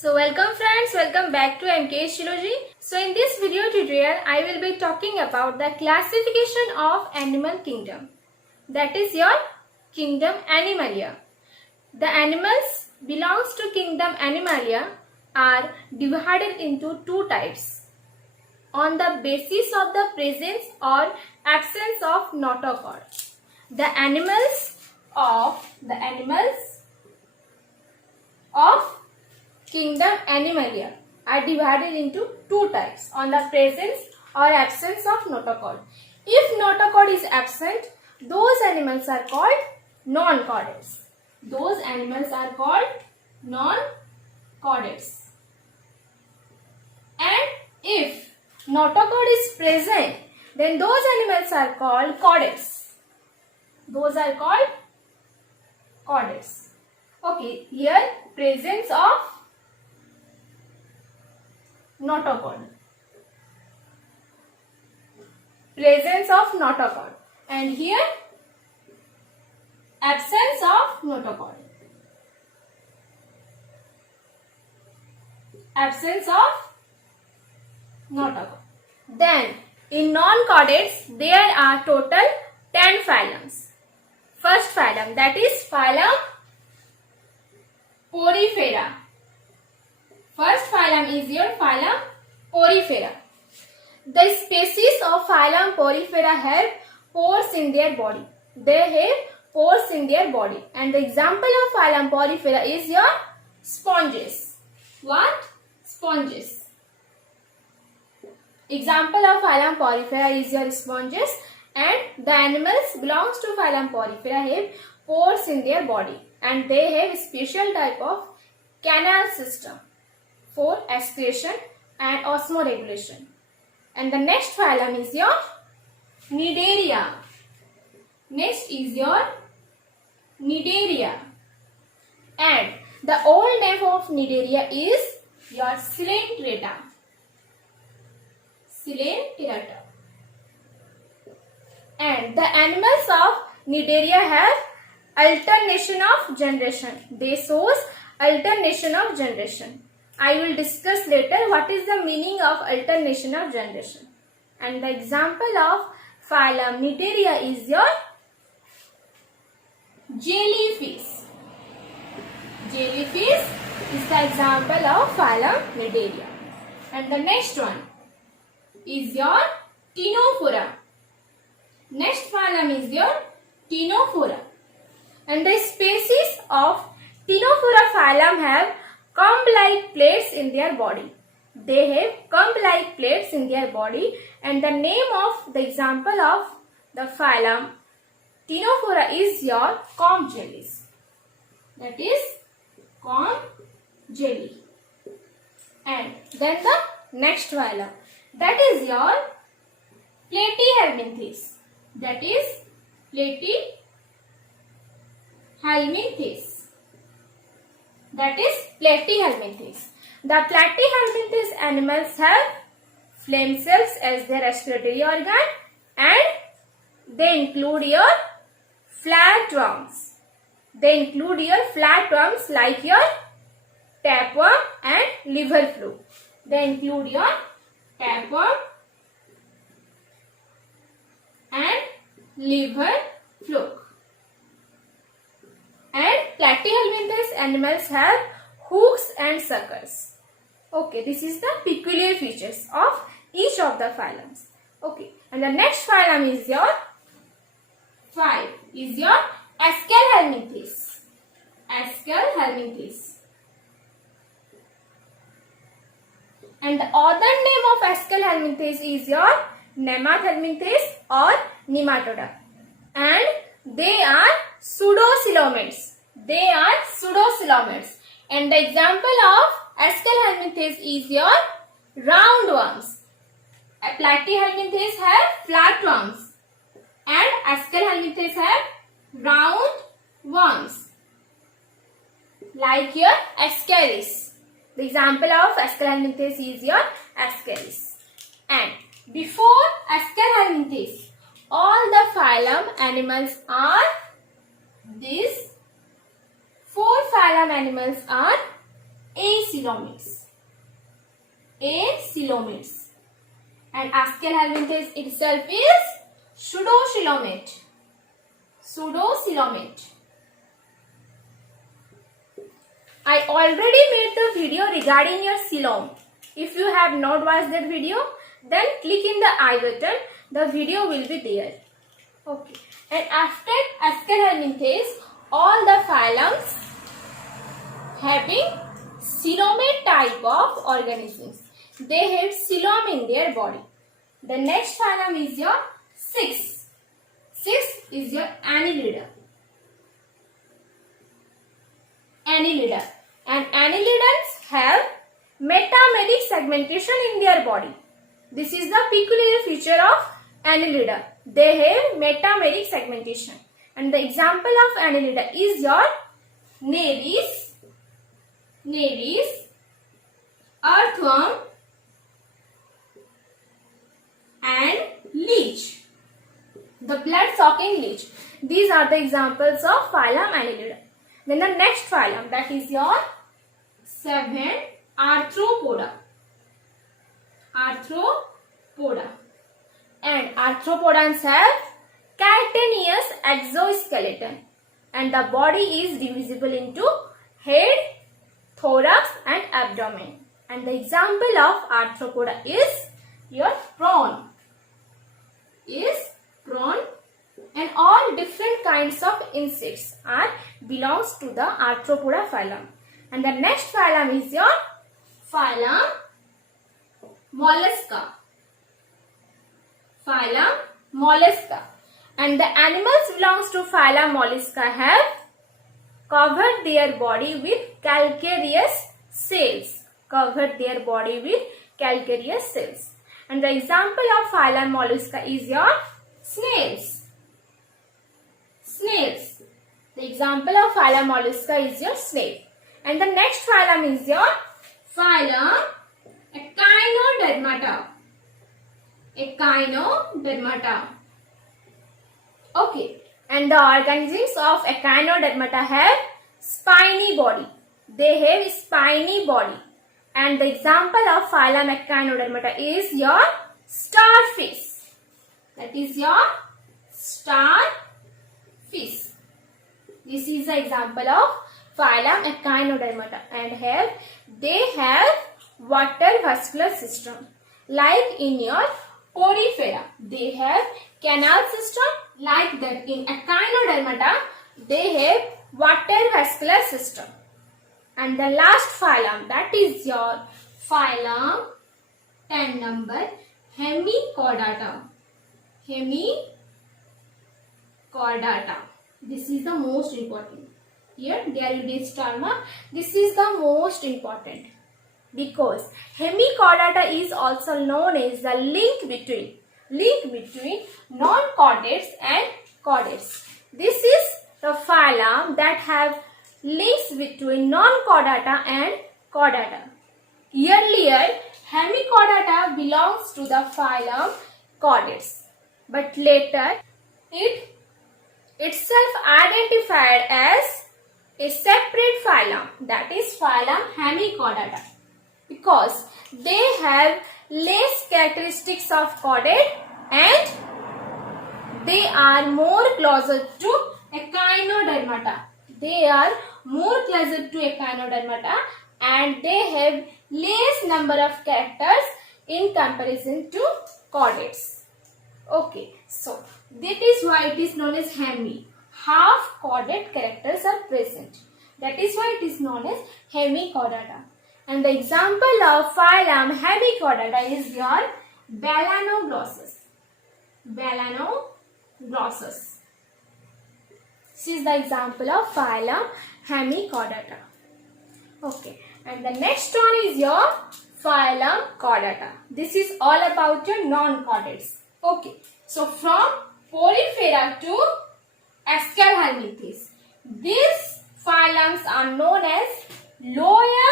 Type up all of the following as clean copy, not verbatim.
So welcome friends, welcome back to MK Shilojee. So in this video tutorial, I will be talking about the classification of animal kingdom. That is your kingdom Animalia. The animals belongs to kingdom Animalia are divided into two types on the basis of the presence or absence of notochord. The animals of kingdom Animalia are divided into two types on the presence or absence of notochord. If notochord is absent, those animals are called non-chordates. Those animals are called non-chordates. And if notochord is present, then those animals are called chordates. Those are called chordates. Okay, here presence of notochord. Presence of notochord. And here absence of notochord. Absence of notochord. Then in non-chordates there are total 10 phylums. First phylum, that is phylum Porifera. First phylum is your phylum Porifera. The species of phylum Porifera have pores in their body. They have pores in their body. And the example of phylum Porifera is your sponges. What? Sponges. Example of phylum Porifera is your sponges, and the animals belongs to phylum Porifera have pores in their body, and they have special type of canal system for excretion and osmoregulation. And the next phylum is your Cnidaria. Next is your Cnidaria. And the old name of Cnidaria is your Coelenterata. Coelenterata. And the animals of Cnidaria have alternation of generation. They shows alternation of generation. I will discuss later what is the meaning of alternation of generation. And the example of phylum Cnidaria is your jellyfish. Jellyfish is the example of phylum Cnidaria. And the next one is your Ctenophora. Next phylum is your Ctenophora. And the species of Ctenophora phylum have comb-like plates in their body. They have comb-like plates in their body, and the name of the example of the phylum Ctenophora is your comb jellies. That is comb jelly. And then the next phylum, that is your Platyhelminthes. That is Platyhelminthes. That is Platyhelminthes. The Platyhelminthes animals have flame cells as their respiratory organ, and they include your flatworms. They include your flatworms like your tapeworm and liver fluke. They include your tapeworm and liver fluke. And Platyhelminthes animals have hooks and suckers. Okay, this is the peculiar features of each of the phylums. Okay, and the next phylum is your Aschelhelminthes. Aschelhelminthes. And the other name of Aschelhelminthes is your Nemathelminthes or Nematoda. And they are pseudocoelomates. They are pseudocoelomates. And the example of Aschelhelminthes is your roundworms. Platyhelminthes have flatworms, and Aschelhelminthes have roundworms like your Ascaris. The example of Aschelhelminthes is your Ascaris. And before Aschelhelminthes, all the phylum animals are these four phylum animals are acoelomates. Acoelomates. And Aschelhelminthes itself is pseudocoelomate. Pseudocoelomate. I already made the video regarding your coelom. If you have not watched that video, then click in the I button. The video will be there. Okay. And after Aschelhelminthes, all the phylums having coelomate type of organisms. They have coelom in their body. The next phylum is your sixth. Sixth is your Annelida. Annelida. And annelidans have metameric segmentation in their body. This is the peculiar feature of Annelida. They have metameric segmentation. And the example of Annelida is your Navis, earthworm, and leech. The blood-sucking leech. These are the examples of phylum Annelida. Then the next phylum, that is your 7, Arthropoda. Arthropoda. And arthropodans have chitinous exoskeleton. And the body is divisible into head, thorax, and abdomen. And the example of arthropoda is your prawn. And all different kinds of insects belongs to the arthropoda phylum. And the next phylum is your phylum Mollusca. Phylum Mollusca. And the animals belongs to phylum Mollusca have covered their body with calcareous cells. And the example of phylum Mollusca is your snails. The example of phylum Mollusca is your snail. And the next phylum is your phylum Echinodermata. Okay. And the organisms of Echinodermata have spiny body. They have spiny body. And the example of phylum Echinodermata is your starfish. That is your starfish. This is the example of phylum Echinodermata. And they have water vascular system. Like in your Porifera, they have canal system. Like that in Echinodermata, they have water vascular system. And the last phylum, that is your phylum 10 number, Hemichordata. This is the most important. Here there will be star mark. This is the most important because Hemichordata is also known as the link between non-chordates and chordates. This is the phylum that have links between non-chordata and chordata. Earlier, Hemichordata belongs to the phylum Chordates, but later it itself identified as a separate phylum, that is phylum Hemichordata, because they have less characteristics of chordate and they are more closer to Echinodermata. And they have less number of characters in comparison to chordates. Okay, so that is why it is known as Hemi. Half chordate characters are present. That is why it is known as Hemichordata. And the example of phylum Hemichordata is your Balanoglossus. This is the example of phylum Hemichordata. Okay, and the next one is your phylum Chordata. This is all about your non-chordates. Okay, so from Porifera to Aschelhelminthes, these phylums are known as lower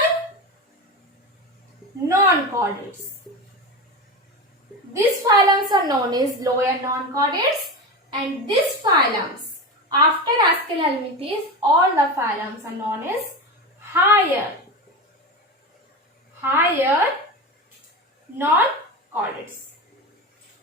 non-chordates. These phylums are known as lower non-chordates, and these phylums, after Aschelhelminthes, all the phylums are known as higher higher non-chordates.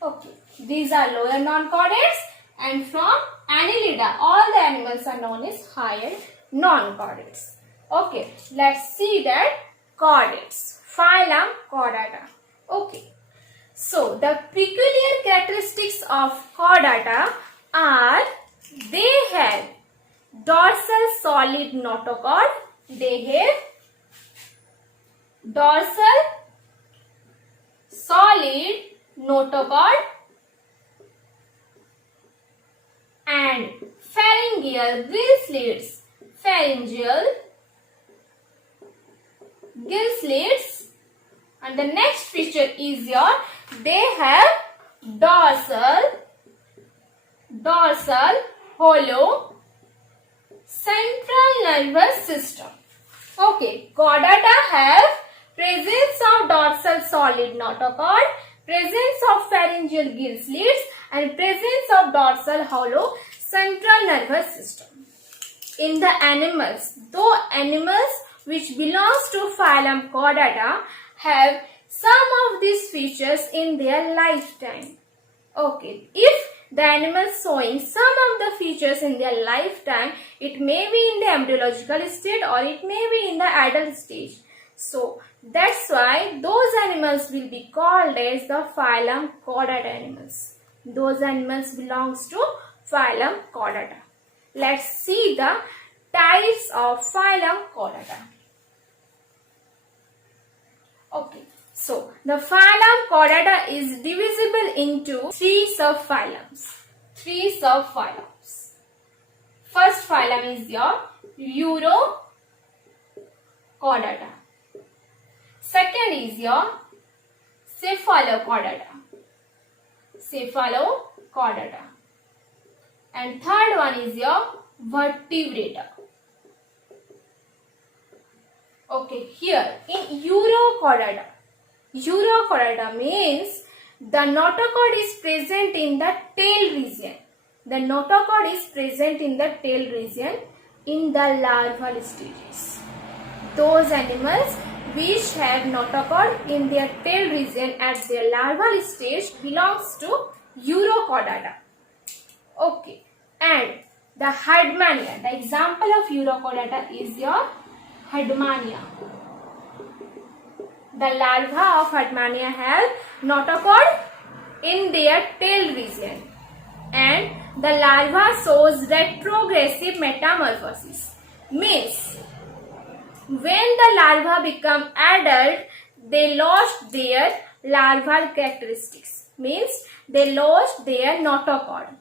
Okay, these are lower non-chordates, and from Annelida, all the animals are known as higher non-chordates. Okay, let's see that chordates. Phylum Chordata. Okay, so the peculiar characteristics of chordata are they have dorsal solid notochord. They have dorsal solid notochord and pharyngeal gill slits. Pharyngeal gill slits. And the next feature is they have dorsal hollow central nervous system. Okay, chordata have presence of dorsal solid notochord, presence of pharyngeal gill slits, and presence of dorsal hollow central nervous system. In the animals, though animals which belongs to phylum Chordata have some of these features in their lifetime. Okay, if the animal showing some of the features in their lifetime, it may be in the embryological state or it may be in the adult stage. So that's why those animals will be called as the phylum Chordata animals. Those animals belongs to phylum Chordata. Let's see the types of phylum Chordata. Okay, so the phylum Chordata is divisible into three subphylums. First phylum is your Urochordata. Second is your Cephalochordata. And third one is your Vertebrata. Okay, here in Urochordata means the notochord is present in the tail region. The notochord is present in the tail region in the larval stages. Those animals which have notochord in their tail region at their larval stage belongs to Urochordata. Okay, and the Herdmania. The example of Urochordata is your Herdmania. The larvae of Herdmania have notochord in their tail region, and the larva shows retrogressive metamorphosis. Means when the larva become adult, they lost their larval characteristics. Means they lost their notochord.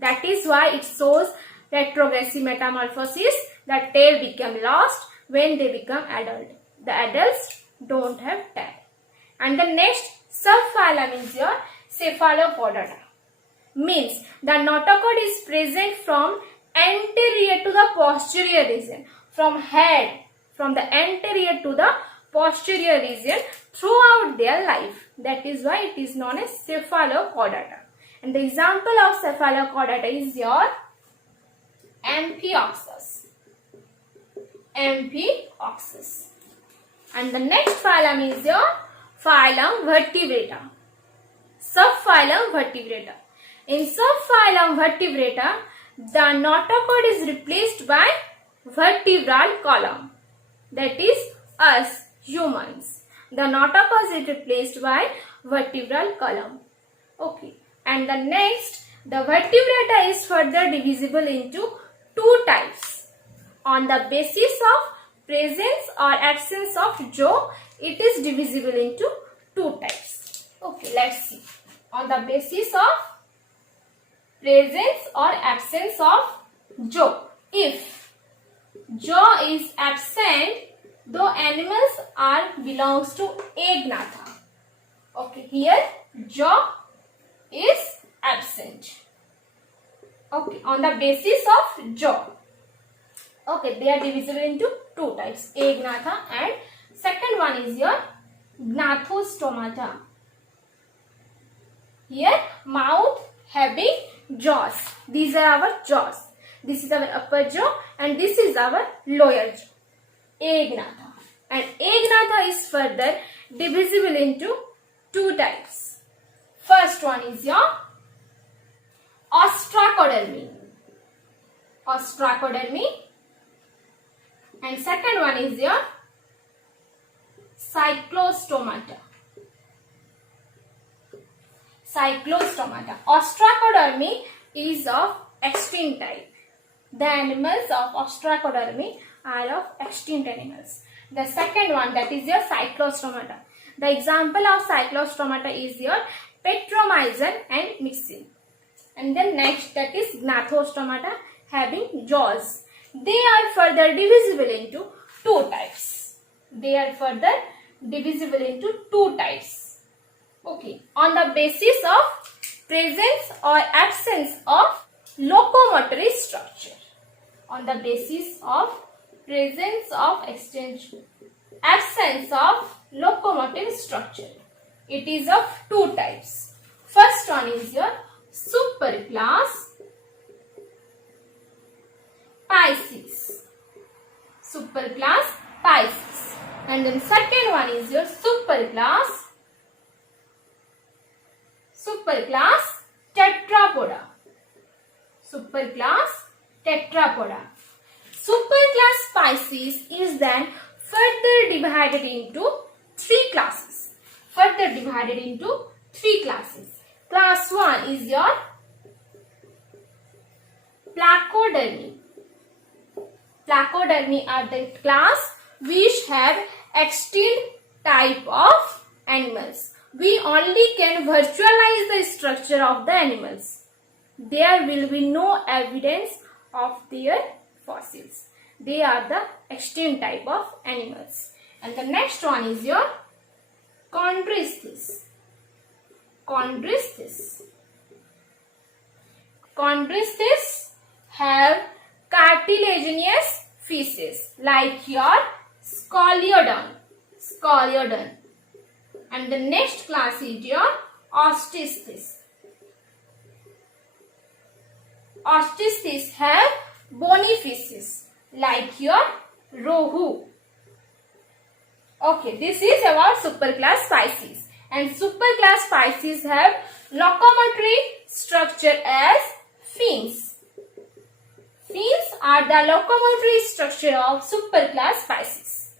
That is why it shows retrogressive metamorphosis. The tail become lost when they become adult. The adults don't have tail. And the next subphylum is your Cephalochordata. Means the notochord is present from anterior to the posterior region, from head, from the anterior to the posterior region throughout their life. That is why it is known as Cephalochordata. And the example of Cephalochordata is your Amphioxus. And the next phylum is your phylum Vertebrata. Subphylum Vertebrata. In subphylum Vertebrata, the notochord is replaced by vertebral column. That is us, humans. The notochord is replaced by vertebral column. Okay. And the next, the Vertebrata is further divisible into two types. On the basis of presence or absence of jaw, it is divisible into two types. Okay, let's see. On the basis of presence or absence of jaw. If jaw is absent, though animals belongs to Agnatha. Okay, here jaw is absent. Okay, on the basis of jaw. Okay, they are divisible into two types, Agnatha, and second one is your Gnathostomata. Here mouth having jaws. These are our jaws. This is our upper jaw and this is our lower jaw, Agnatha. And Agnatha is further divisible into two types. First one is your ostracodermy. Ostracodermy. And second one is your cyclostomata. Cyclostomata. Ostracodermy is of extinct type. The animals of ostracodermy are of extinct animals. The second one, that is your cyclostomata. The example of cyclostomata is your Petromyzon and Myxin. And then next, that is Gnathostomata, having jaws. They are further divisible into two types. Okay, on the basis of presence or absence of locomotory structure. On the basis of presence of absence of locomotive structure. It is of two types. First one is your superclass Pisces. Superclass Pisces. And then second one is your superclass Tetrapoda. Superclass Tetrapoda. Superclass Pisces is then further divided into three classes. Class 1 is your Placodermy. Placodermy are the class which have extinct type of animals. We only can virtualize the structure of the animals. There will be no evidence of their fossils. They are the extinct type of animals. And the next one is your Chondristhis. Chondristhis have cartilaginous feces like your Scoliodon. And the next class is your Ostisthes. Ostisthes have bony feces like your Rohu. Okay, this is our superclass Pisces. And superclass Pisces have locomotory structure as fins. Fins are the locomotory structure of superclass Pisces.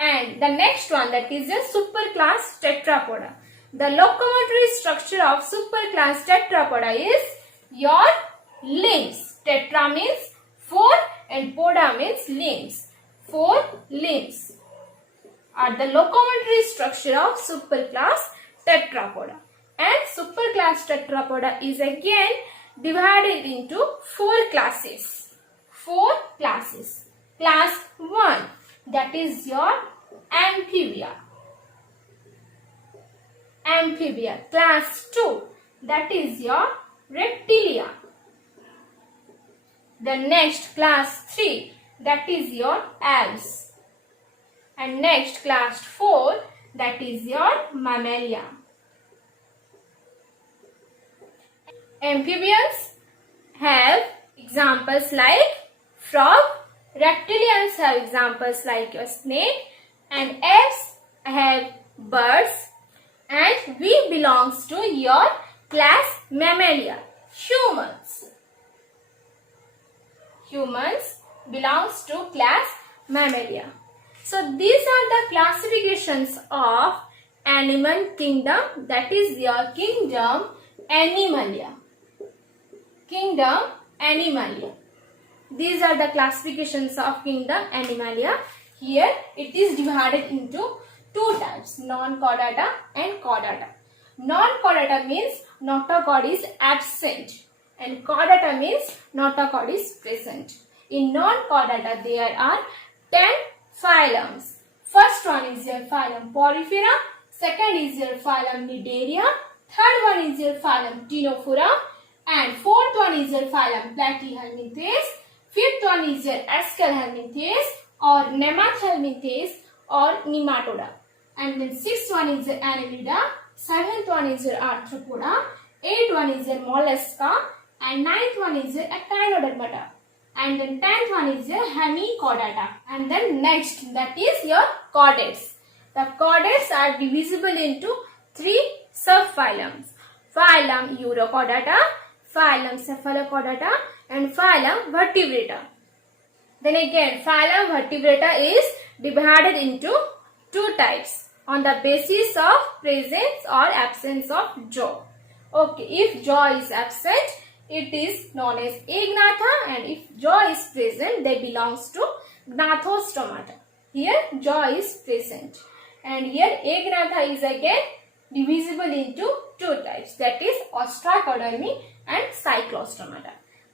And the next one, that is your superclass Tetrapoda. The locomotory structure of superclass Tetrapoda is your limbs. Tetra means 4 and poda means limbs. 4 limbs are the locomotory structure of superclass Tetrapoda. And superclass Tetrapoda is again divided into 4 classes. Class 1, that is your Amphibia. Class 2, that is your Reptilia. The next class 3, that is your Aves. And next class 4, that is your Mammalia. Amphibians have examples like frog. Reptilians have examples like a snake. And apes have birds. And we belongs to your class Mammalia. Humans belongs to class Mammalia. So these are the classifications of animal kingdom, that is your kingdom Animalia. These are the classifications of kingdom Animalia. Here it is divided into 2 types, non-chordata and chordata. Non-chordata means notochord is absent and chordata means notochord is present. In non-chordata there are 10 phylums. First one is your phylum Porifera, second is your phylum Cnidaria, third one is your phylum Ctenophora, and fourth one is your phylum Platyhelminthes, fifth one is your Aschelhelminthes or Nemathelminthes or Nematoda, and then sixth one is your Annelida, seventh one is your Arthropoda, eighth one is your Mollusca, and ninth one is your Echinodermata, And then 10th one is your Hemichordata. And then next, that is your chordates. The chordates are divisible into 3 subphylums. Phylum Urochordata, phylum Cephalochordata, and phylum Vertebrata. Then again, phylum Vertebrata is divided into 2 types on the basis of presence or absence of jaw. Okay, if jaw is absent, it is known as agnatha, and if jaw is present, they belongs to gnathostomata. Here jaw is present, and here agnatha is again divisible into 2 types, that is ostracodermy and cyclostomata.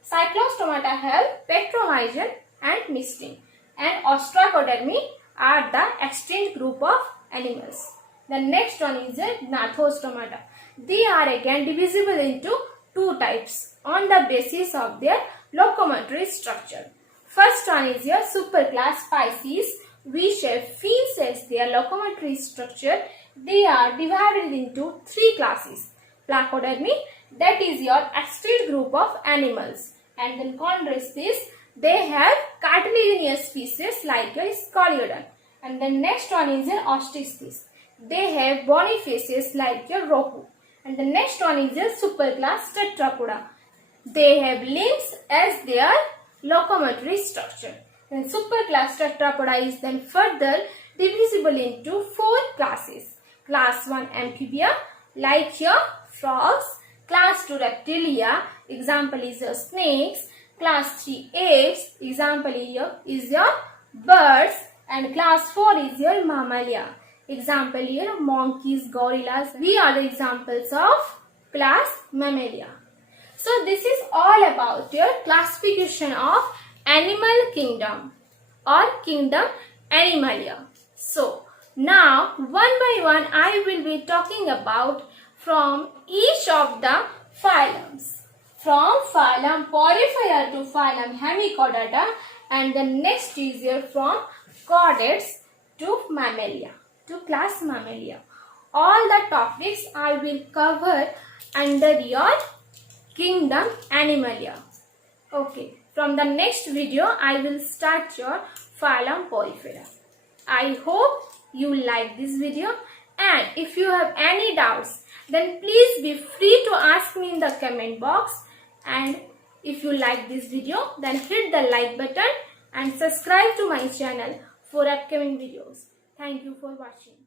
Cyclostomata have pectrohygon and mystin, and ostracodermy are the extinct group of animals. The next one is the gnathostomata. They are again divisible into 2 types on the basis of their locomotory structure. First one is your superclass Pisces, which have fins as their locomotory structure. They are divided into 3 classes. Placodermy, that is your extinct group of animals. And then Chondrichthyes, they have cartilaginous species like your Scoliodon. And the next one is your Osteichthyes. They have bony faces like your Roku. And the next one is your superclass Tetrapoda. They have limbs as their locomotory structure. And superclass Tetrapoda is then further divisible into 4 classes. Class 1 Amphibia, like your frogs. Class 2 Reptilia, example is your snakes. Class 3 Apes, example is your birds. And class 4 is your Mammalia. Example here, monkeys, gorillas. We are the examples of class Mammalia. So this is all about your classification of animal kingdom or kingdom Animalia. So now one by one I will be talking about from each of the phylums. From phylum Porifera to phylum Hemichordata, and the next is here from chordates to Mammalia, to class Mammalia. All the topics I will cover under your kingdom Animalia. Okay, from the next video I will start your phylum Porifera. I hope you like this video, and if you have any doubts, then please be free to ask me in the comment box. And if you like this video, then hit the like button and subscribe to my channel for upcoming videos. Thank you for watching.